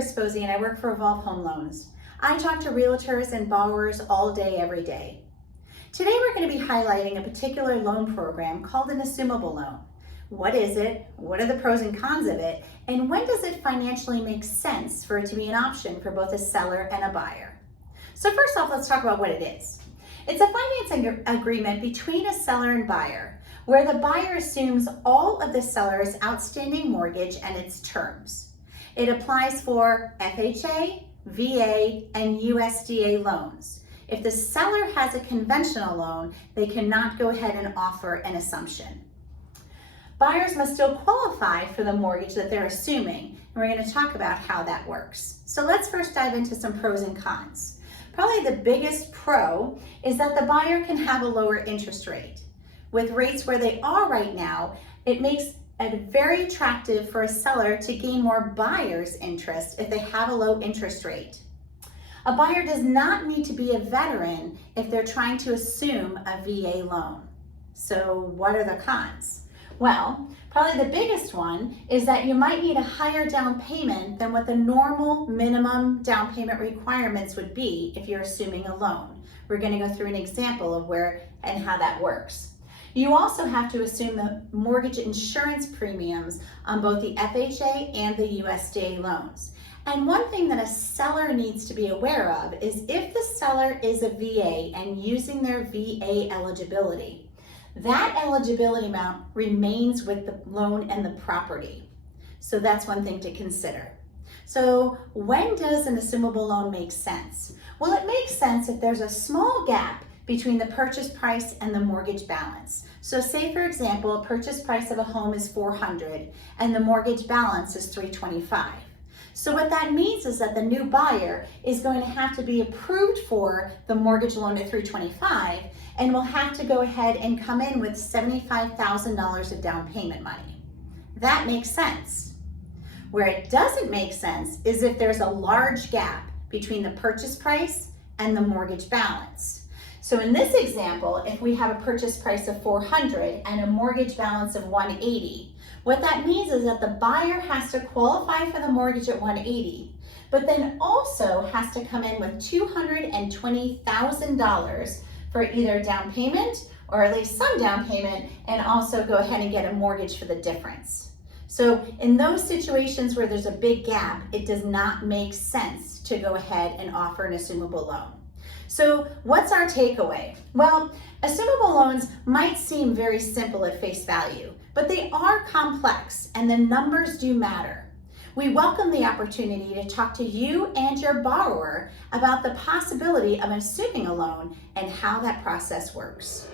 Chris Posey and I work for Evolve Home Loans. I talk to realtors and borrowers all day, every day. Today we're going to be highlighting a particular loan program called an Assumable loan. What is it? What are the pros and cons of it? And when does it financially make sense for it to be an option for both a seller and a buyer? So first off, let's talk about what it is. It's a financing agreement between a seller and buyer, where the buyer assumes all of the seller's outstanding mortgage and its terms. It applies for FHA, VA, and USDA loans. If the seller has a conventional loan, they cannot go ahead and offer an assumption. Buyers must still qualify for the mortgage that they're assuming, and we're going to talk about how that works. So let's first dive into some pros and cons. Probably the biggest pro is that the buyer can have a lower interest rate. With rates where they are right now, it makes it very attractive for a seller to gain more buyer's interest if they have a low interest rate. A buyer does not need to be a veteran if they're trying to assume a VA loan. So what are the cons? Well, probably the biggest one is that you might need a higher down payment than what the normal minimum down payment requirements would be if you're assuming a loan. We're going to go through an example of where and how that works. You also have to assume the mortgage insurance premiums on both the FHA and the USDA loans. And one thing that a seller needs to be aware of is if the seller is a VA and using their VA eligibility, that eligibility amount remains with the loan and the property. So that's one thing to consider. So when does an assumable loan make sense? Well, it makes sense if there's a small gap between the purchase price and the mortgage balance. So say, for example, a purchase price of a home is $400 and the mortgage balance is $325. So what that means is that the new buyer is going to have to be approved for the mortgage loan at $325 and will have to go ahead and come in with $75,000 of down payment money. That makes sense. Where it doesn't make sense is if there's a large gap between the purchase price and the mortgage balance. So in this example, if we have a purchase price of $400 and a mortgage balance of $180, what that means is that the buyer has to qualify for the mortgage at $180, but then also has to come in with $220,000 for either down payment or at least some down payment, and also go ahead and get a mortgage for the difference. So in those situations where there's a big gap, it does not make sense to go ahead and offer an assumable loan. So what's our takeaway? Well, assumable loans might seem very simple at face value, but they are complex and the numbers do matter. We welcome the opportunity to talk to you and your borrower about the possibility of assuming a loan and how that process works.